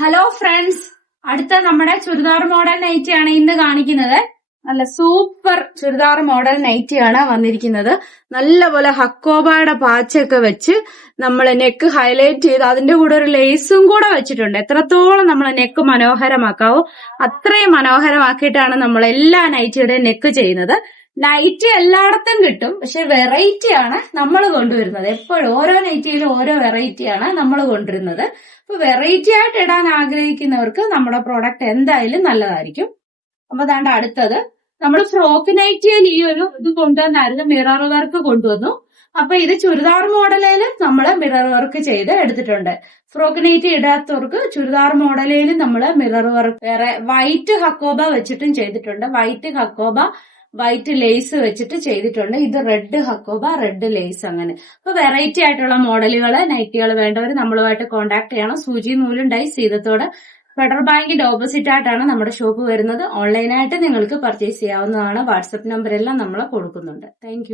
Hello friends, അടുത്ത നമ്മുടെ churidar model നൈറ്റിയാണ് ഇന്ന് കാണിക്കുന്നത്. നല്ല സൂപ്പർ ചുരിദാർ മോഡൽ നൈറ്റിയാണ് വന്നിരിക്കുന്നത്. നല്ലപോലെ ഹക്കോബയുടെ പാച്ചൊക്കെ വെച്ച് നമ്മൾ നെക്ക് ഹൈലൈറ്റ് ചെയ്ത് അതിന്റെ കൂടെ ഒരു ലേസും കൂടെ വെച്ചിട്ടുണ്ട്. എത്രത്തോളം നമ്മൾ നെക്ക് മനോഹരമാക്കാവോ അത്രയും മനോഹരമാക്കിയിട്ടാണ് നമ്മൾ എല്ലാ നൈറ്റിയുടെ നെക്ക് ചെയ്യുന്നത്. നൈറ്റി എല്ലായിടത്തും കിട്ടും, പക്ഷെ വെറൈറ്റി ആണ് നമ്മൾ കൊണ്ടുവരുന്നത്. എപ്പോഴും ഓരോ നൈറ്റിയിലും ഓരോ വെറൈറ്റിയാണ് നമ്മൾ കൊണ്ടുവരുന്നത്. അപ്പൊ വെറൈറ്റി ആയിട്ട് ഇടാൻ ആഗ്രഹിക്കുന്നവർക്ക് നമ്മുടെ പ്രോഡക്റ്റ് എന്തായാലും നല്ലതായിരിക്കും. അപ്പൊ അതാണ്ട് അടുത്തത് നമ്മൾ ഫ്രോക്ക് നൈറ്റിയിൽ ഈ ഒരു ഇത് കൊണ്ടുവന്നായിരുന്നു, മിറർ വർക്ക് കൊണ്ടുവന്നു. അപ്പൊ ഇത് ചുരിദാർ മോഡലിൽ നമ്മൾ മിറർ വർക്ക് ചെയ്ത് എടുത്തിട്ടുണ്ട്. ഫ്രോക്ക് നൈറ്റി ഇടാത്തവർക്ക് ചുരിദാർ മോഡലിൽ നമ്മൾ മിറർ വർക്ക് വേറെ വൈറ്റ് ഹക്കോബ വെച്ചിട്ടും ചെയ്തിട്ടുണ്ട്. വൈറ്റ് ഹക്കോബ വൈറ്റ് ലേസ് വെച്ചിട്ട് ചെയ്തിട്ടുണ്ട്. ഇത് റെഡ് ഹക്കോബ റെഡ് ലേസ്, അങ്ങനെ. അപ്പൊ വെറൈറ്റി ആയിട്ടുള്ള മോഡലുകൾ നൈറ്റികൾ വേണ്ടവർ നമ്മളുമായിട്ട് കോൺടാക്ട് ചെയ്യണം. സൂചി നൂലും ഡൈ സീതത്തോട് ഫെഡറൽ ബാങ്കിന്റെ ഓപ്പോസിറ്റ് ആയിട്ടാണ് നമ്മുടെ ഷോപ്പ് വരുന്നത്. ഓൺലൈനായിട്ട് നിങ്ങൾക്ക് പർച്ചേസ് ചെയ്യാവുന്നതാണ്. വാട്സപ്പ് നമ്പർ എല്ലാം നമ്മൾ കൊടുക്കുന്നുണ്ട്. താങ്ക്